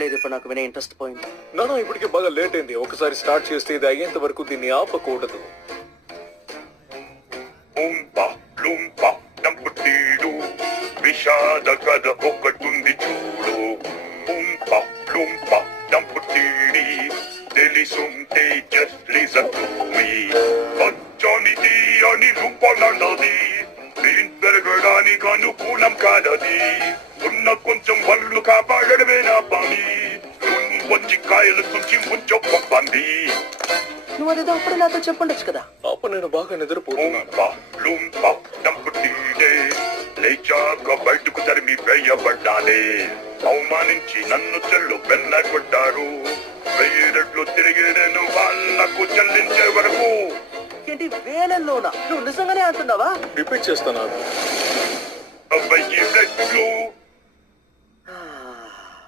లేదు, ఇప్పుడు నాకు వినే ఇంట్రెస్ట్ పోయింది. నానా ఇప్పటికే బాగా లేట్ అయింది. ఒకసారి స్టార్ట్ చేస్తే ఇది అయ్యేంత వరకు దీన్ని ఆపకూడదు. లుంప దంపుటీడు విషాద కథ ఒకటుంది చూడు. లుంప దంపుటీడి తెలిసుంటే జస్ట్ లిసన్ టు మీ. పచ్చనిది అని లుంపనన్నది నేను పెరగడానికి అనుకూలం కాదది. ఉన్న కొంచెం వల్లు కాపాడడమే నా పని. వచ్చి కాయలు తుంచి ముంచొక్క పంది. నువ్వు అదేదో అప్పుడు నాతో చెప్పుండొచ్చు కదా. అప్పుడు నేను బాగా నిద్రపోతున్నాను. లేచాక బయటకు తరిమి వేయబడ్డాలే. అవమానించి నన్ను చెల్లు వెన్న కొట్టారు. 1000 రెట్లు తిరిగి నేను వాళ్ళకు చెల్లించే వరకు. ఏంటి వేలల్లోనా? నువ్వు నిజంగానే అంటున్నావా? రిపీట్ చేస్తాను. 1000 రెట్లు